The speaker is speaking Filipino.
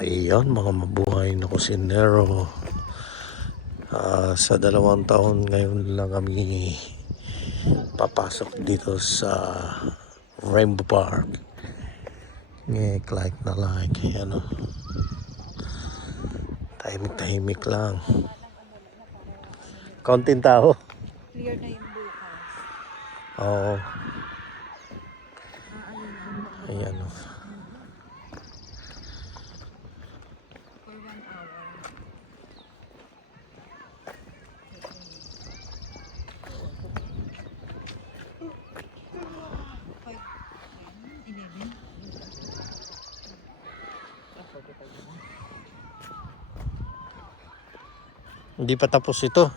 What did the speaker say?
Ayan mga mabuhay na kusinero. Sa 2 taon ngayon lang kami papasok dito sa Rainbow Park. Like na like. Ayan o. Tahimik-tahimik lang. Kaunting tao. Clear na yung bukas. Oo. Ayan o. For 1 hour. Hindi pa tapos ito.